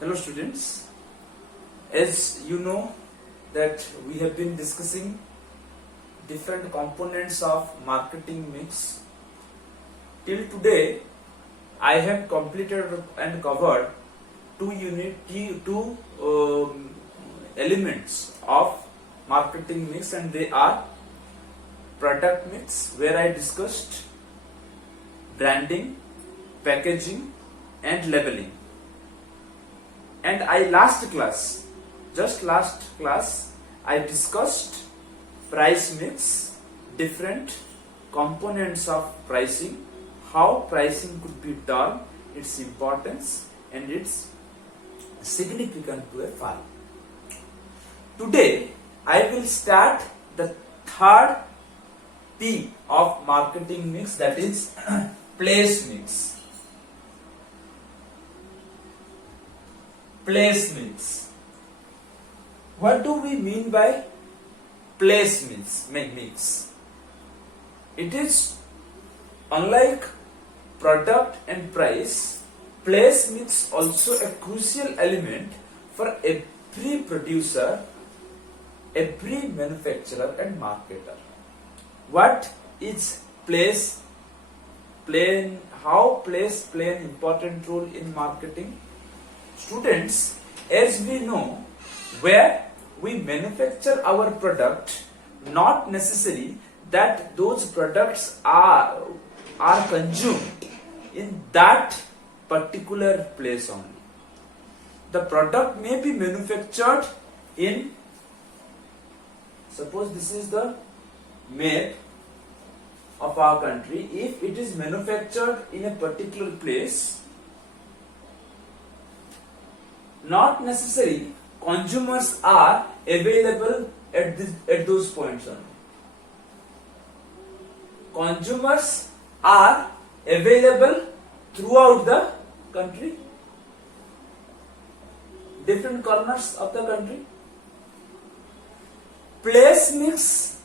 Hello students, as you know that we have been discussing different components of marketing mix. Till today I have completed and covered two elements of marketing mix, and they are product mix, where I discussed branding, packaging and labeling. And last class I discussed price mix, different components of pricing, how pricing could be done, its importance and its significance to a firm. Today I will start the third P of marketing mix, that is place mix. Place mix. What do we mean by place mix? It is unlike product and price. Place mix also a crucial element for every producer, every manufacturer and marketer. What is place? How place play an important role in marketing? Students, as we know, where we manufacture our product, not necessary that those products are consumed in that particular place only. The product may be manufactured in, suppose this is the map of our country. If it is manufactured in a particular place, not necessary consumers are available at those points only. Consumers are available throughout the country, different corners of the country. Place mix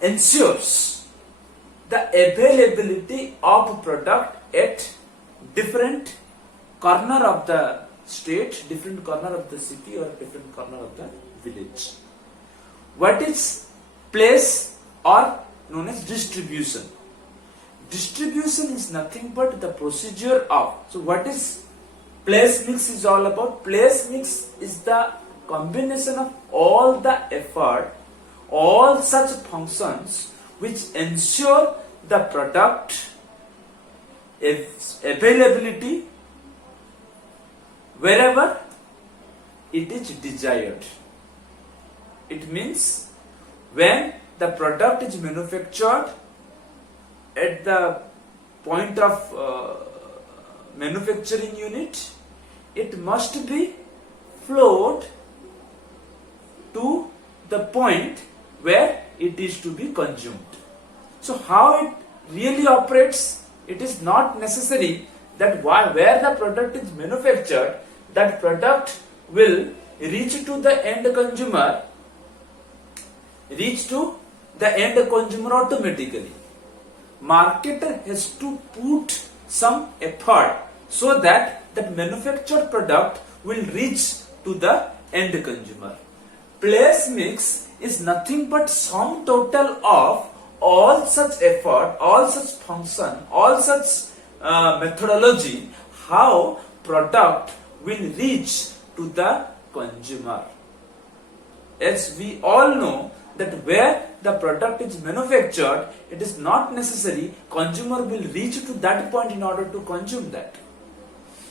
ensures the availability of product at different corner of the state, different corner of the city or different corner of the village. What is place or known as distribution? Distribution is nothing but the procedure of. So what is place mix is all about? Place mix is the combination of all the effort, all such functions which ensure the product availability wherever it is desired. It means when the product is manufactured at the point of manufacturing unit, it must be flowed to the point where it is to be consumed. So how it really operates? It is not necessary that where the product is manufactured, that product will reach to the end consumer automatically. Marketer has to put some effort so that that manufactured product will reach to the end consumer. Place mix is nothing but sum total of all such effort, all such function, all such methodology, how product will reach to the consumer. As we all know that where the product is manufactured, it is not necessary consumer will reach to that point in order to consume that.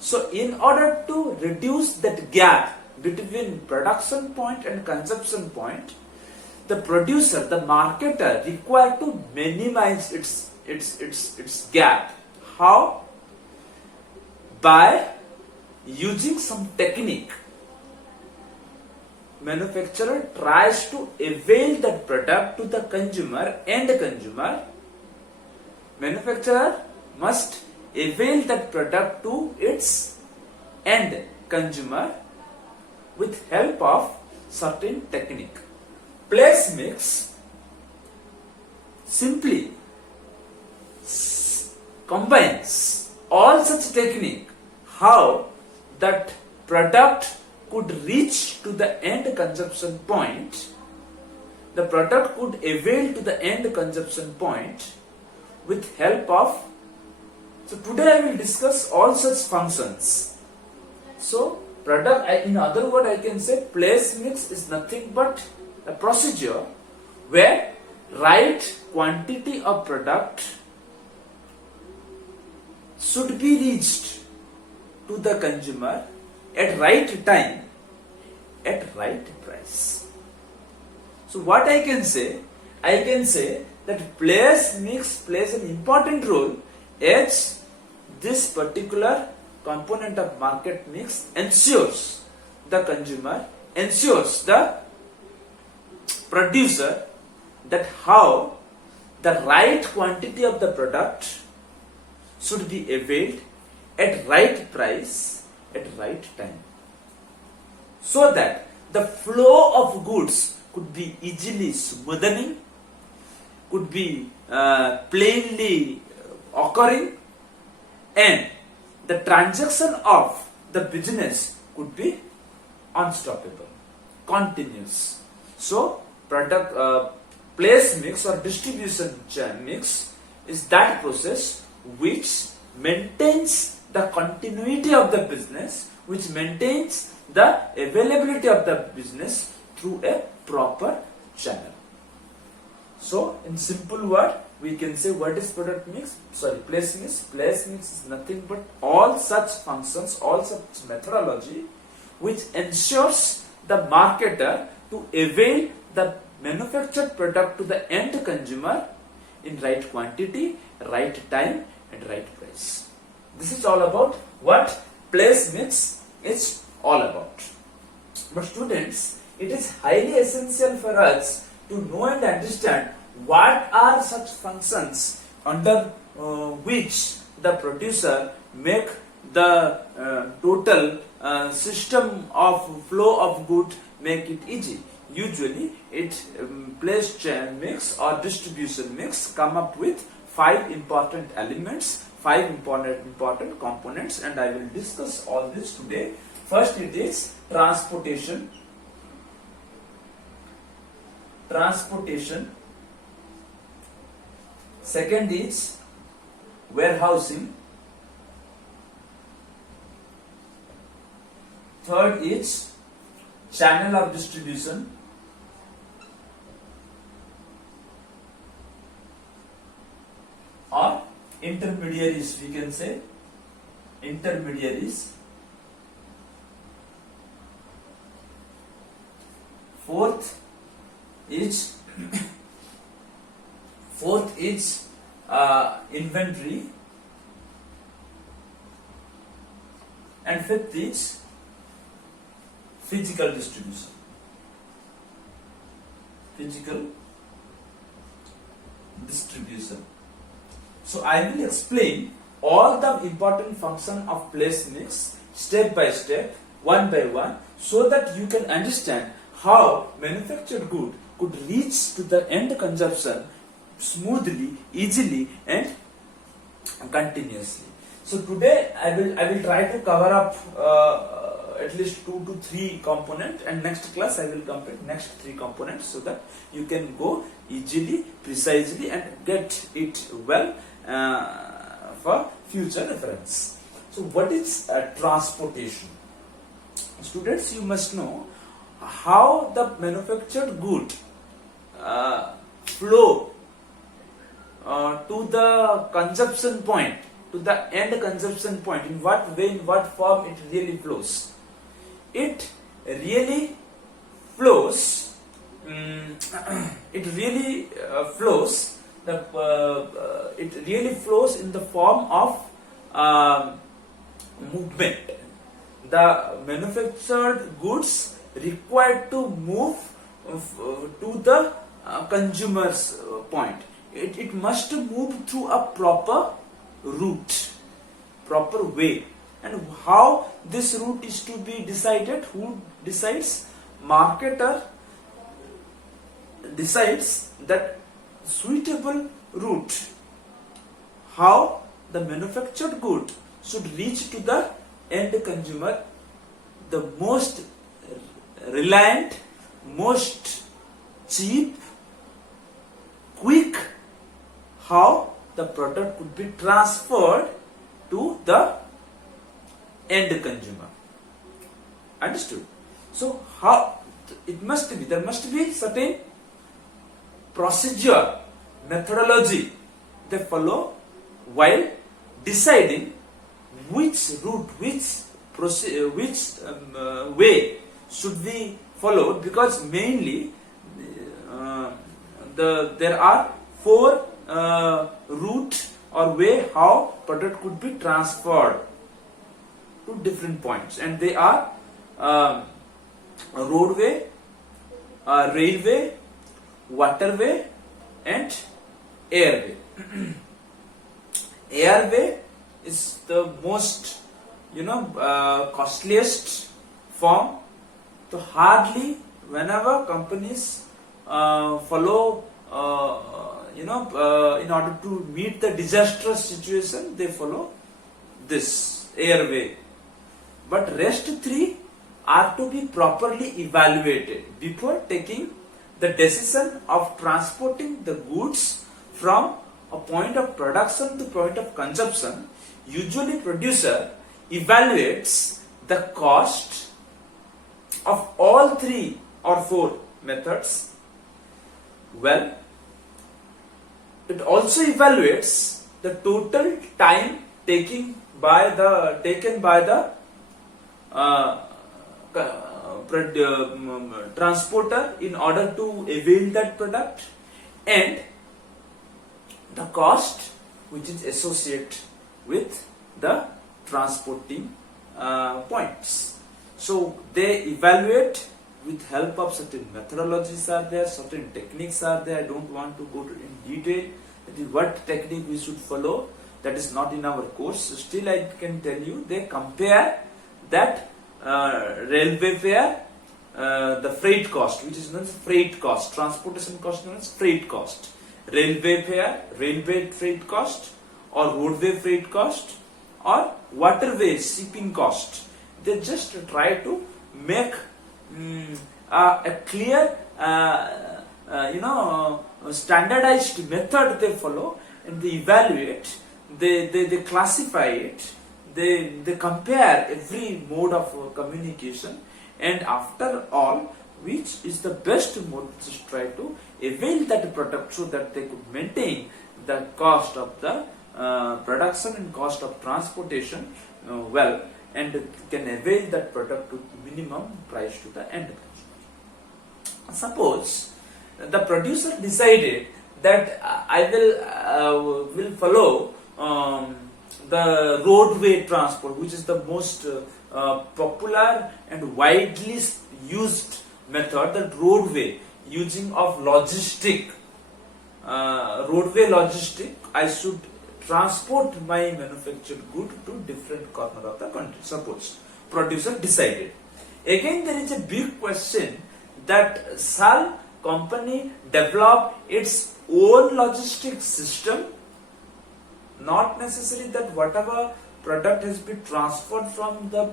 So in order to reduce that gap between production point and consumption point, the producer, the marketer required to minimize its gap. How? By using some technique. Manufacturer tries to avail that product to the consumer, end consumer. Manufacturer must avail that product to its end consumer with help of certain technique. Place mix simply combines all such technique. how that product could reach to the end consumption point, the product could avail to the end consumption point with help of. So today I will discuss all such functions. So product, in other words I can say place mix is nothing but a procedure where right quantity of product should be reached to the consumer at right time, at right price. So what I can say that place mix plays an important role as this particular component of market mix ensures the consumer, ensures the producer that how the right quantity of the product should be availed at right price at right time, so that the flow of goods could be easily smoothening, could be plainly occurring, and the transaction of the business could be unstoppable, continuous. So product place mix or distribution mix is that process which maintains the continuity of the business, which maintains the availability of the business through a proper channel. So in simple word we can say what is product mix, place mix. Place mix is nothing but all such functions, all such methodology which ensures the marketer to avail the manufactured product to the end consumer in right quantity, right time and right price. This is all about what place mix is all about. But students, it is highly essential for us to know and understand what are such functions under which the producer make the total system of flow of good make it easy. Usually it place mix or distribution mix come up with 5 important elements, 5 important components, and I will discuss all this today. First it is transportation. Second is warehousing. Third is channel of distribution. Or intermediaries, we can say intermediaries. Fourth is inventory, and fifth is physical distribution. So I will explain all the important function of place mix step by step, one by one, so that you can understand how manufactured good could reach to the end consumption smoothly, easily and continuously. So today I will try to cover up at least 2 to 3 components, and next class I will complete next 3 components so that you can go easily, precisely and get it well for future reference. So what is transportation? Students, you must know how the manufactured good flow to the consumption point, to the end consumption point, in what way, in what form it really flows. It really flows it really flows in the form of movement. The manufactured goods required to move to the consumer's point. It must move through a proper route, proper way. And how this route is to be decided? Who decides? Marketer decides that suitable route, how the manufactured good should reach to the end consumer the most reliant, most cheap, quick, how the product could be transferred to the end consumer. Understood? So how it must be, there must be certain procedure, methodology they follow while deciding which route, which way should be followed, because mainly there are four route or way how product could be transferred to different points, and they are roadway, railway, waterway, and airway. Airway is the most costliest form. So hardly whenever companies follow in order to meet the disastrous situation, they follow this airway. But rest three are to be properly evaluated before taking the decision of transporting the goods from a point of production to point of consumption. Usually producer evaluates the cost of all three or four methods. Well, it also evaluates the total time taken by the transporter in order to avail that product, and the cost which is associated with the transporting points. So they evaluate with help of certain methodologies are there, certain techniques are there. I don't want to go in detail that is what technique we should follow. That is not in our course. Still I can tell you, they compare that railway fare, the freight cost, which is known as freight cost, transportation cost known as freight cost, railway fare, railway freight cost, or roadway freight cost, or waterway shipping cost. They just try to make a clear standardized method they follow, and they evaluate, they classify it, they compare every mode of communication, and after all, which is the best mode, just try to avail that product so that they could maintain the cost of the production and cost of transportation well, and can avail that product to minimum price to the end consumer. Suppose the producer decided that I will follow the roadway transport, which is the most popular and widely used method, the roadway using of logistic, roadway logistic. I should transport my manufactured good to different corner of the country. Suppose producer decided. Again, there is a big question that shall company develop its own logistic system? Not necessary that whatever product has been transferred from the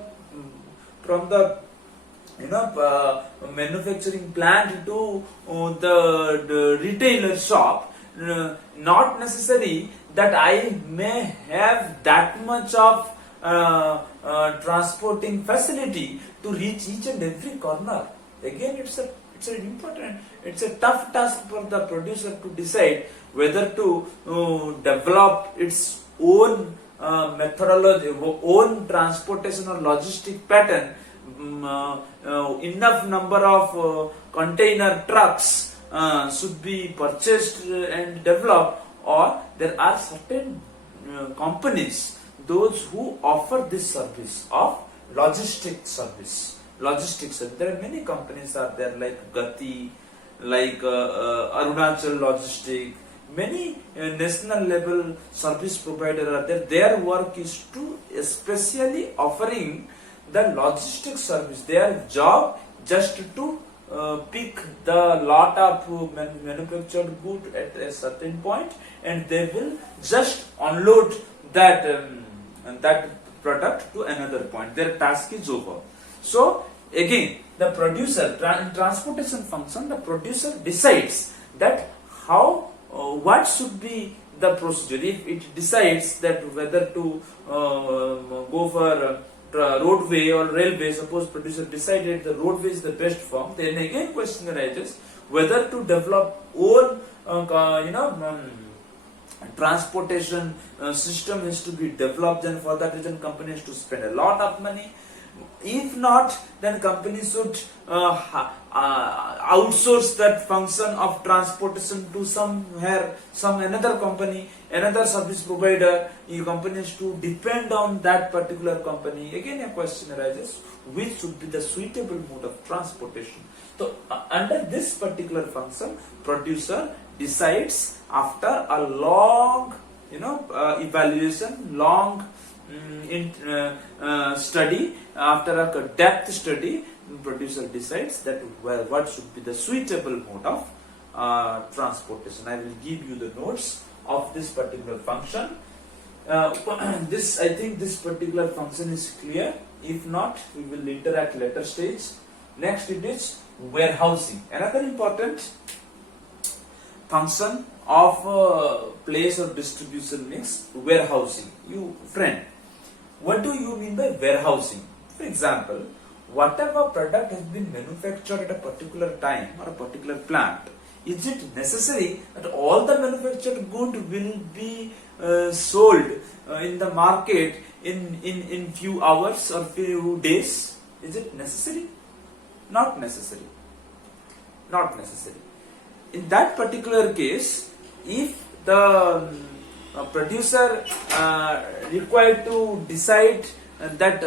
manufacturing plant to the retailer shop. Not necessary that I may have that much of transporting facility to reach each and every corner. Again, it's a tough task for the producer to decide whether to develop its own methodology, own transportation or logistic pattern, enough number of container trucks should be purchased and developed, or there are certain companies, those who offer this service of logistics service. There are many companies are there, like Gati, like Arunachal Logistic. Many national level service providers are there. Their work is to especially offering the logistics service. Their job just to pick the lot of manufactured good at a certain point, and they will just unload that product to another point. Their task is over. So again, the producer in transportation function, the producer decides that how what should be the procedure. If it decides that whether to go for roadway or railway, suppose producer decided the roadway is the best form, then again question arises whether to develop own transportation system is to be developed, and for that reason company has to spend a lot of money. If not, then company should outsource that function of transportation to some another company, another service provider. Your company has to depend on that particular company. Again, a question arises: which should be the suitable mode of transportation? So, under this particular function, producer decides after a long, evaluation, long study, after a depth study, producer decides that what should be the suitable mode of transportation. I will give you the notes of this particular function. I think this particular function is clear. If not, we will interact later stage. Next it is warehousing. Another important function of place or distribution mix, warehousing. You friend, what do you mean by warehousing? For example, whatever product has been manufactured at a particular time or a particular plant, is it necessary that all the manufactured good will be sold in the market in few hours or few days? Is it necessary? Not necessary. Not necessary. In that particular case, if the producer required to decide that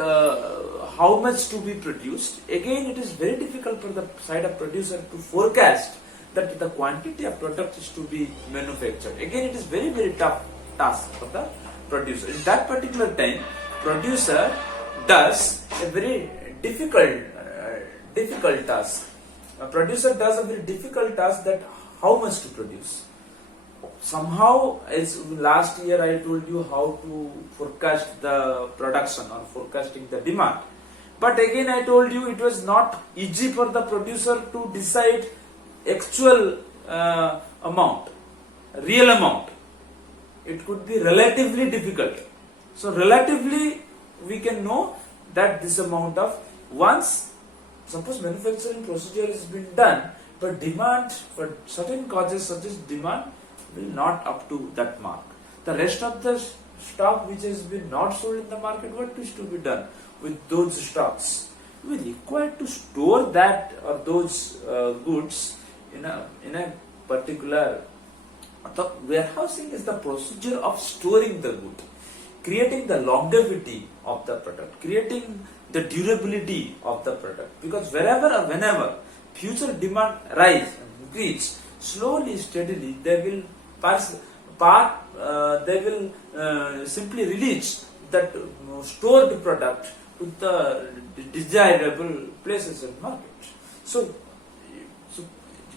how much to be produced, again it is very difficult for the side of producer to forecast that the quantity of product is to be manufactured. Again, it is very tough task for the producer. In that particular time, producer does a very difficult task. A producer does a very difficult task, that how much to produce. Somehow, as last year I told you how to forecast the production or forecasting the demand. But again I told you it was not easy for the producer to decide actual amount, real amount. It could be relatively difficult. So relatively we can know that this amount of, once suppose manufacturing procedure has been done, but demand for certain causes such as demand will not up to that mark. The rest of the stock which has been not sold in the market, what is to be done with those stocks? We require to store that or those goods in a particular. The warehousing is the procedure of storing the good, creating the longevity of the product, creating the durability of the product. Because wherever or whenever future demand rise and increase, slowly, steadily, they will simply release that stored product to the desirable places in market. So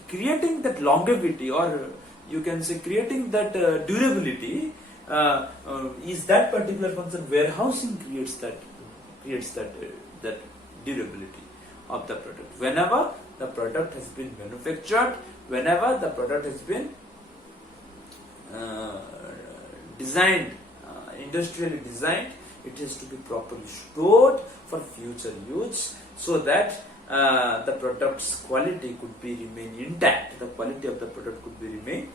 creating that longevity, or you can say creating that durability, is that particular function. Warehousing creates that durability of the product. Whenever the product has been manufactured, whenever the product has been designed, industrially designed, it has to be properly stored for future use, so that the product's quality could be remain intact. The quality of the product could be remain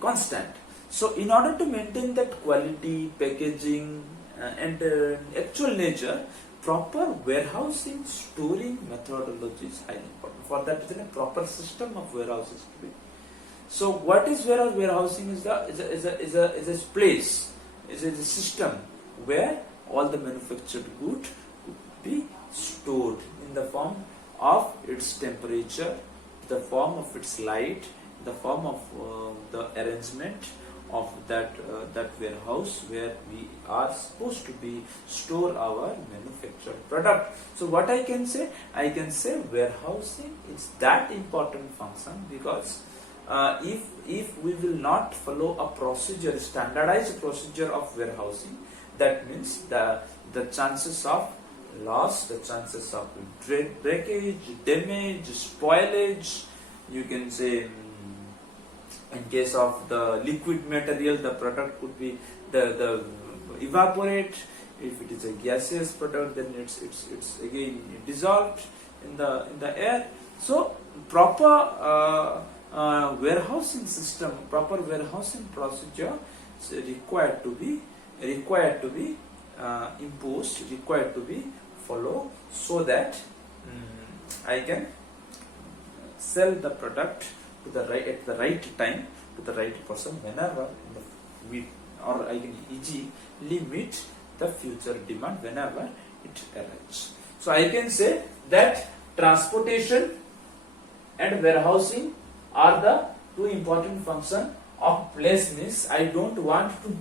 constant. So in order to maintain that quality, packaging and actual nature, proper warehousing, storing methodology is highly important. For that reason, a proper system of warehousing to be. So what is warehouse? Warehousing is a place, is a system where all the manufactured good could be stored in the form of its temperature, the form of its light, the form of the arrangement of that warehouse where we are supposed to be store our manufactured product. So what I can say warehousing is that important function, because if we will not follow a procedure, standardized procedure of warehousing, that means the chances of loss, the chances of breakage, damage, spoilage, you can say, in case of the liquid material, the product could be the evaporate. If it is a gaseous product, then it's again dissolved in the air. So proper warehousing system, proper warehousing procedure is required to be imposed, required to be followed, so that I can sell the product to the right at the right time to the right person whenever or I can easily meet the future demand whenever it arises. So I can say that transportation and warehousing are the two important functions of place mix. I don't want to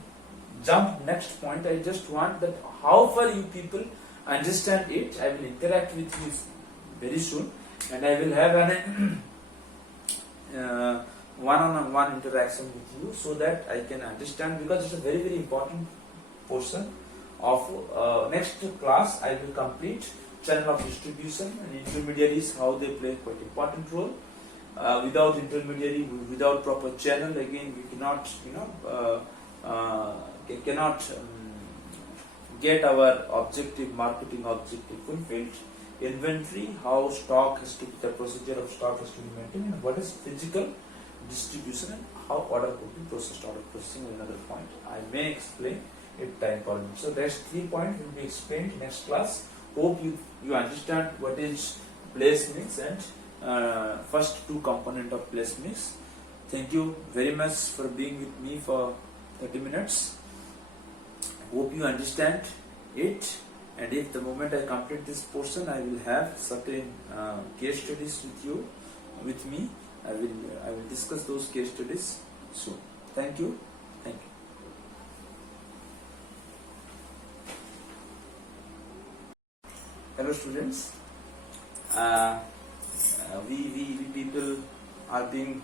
jump next point. I just want that how far you people understand it. I will interact with you very soon, and I will have an one-on-one interaction with you, so that I can understand, because it's a very very important portion of next class. I will complete channel of distribution and intermediaries, how they play quite important role. Without intermediary, without proper channel, again we cannot get our objective, marketing objective fulfilled. Inventory, how stock has to be, the procedure of stock has to be maintained, and what is physical distribution, and how order could be processed. Order processing is another point. I may explain if time permits. So rest 3 points will be explained next class. Hope you understand what is place mix and first two component of place mix. Thank you very much for being with me for 30 minutes. Hope you understand it, and if the moment I complete this portion, I will have certain case studies with me. I will discuss those case studies soon. Thank you. Thank you. Hello students. We people are being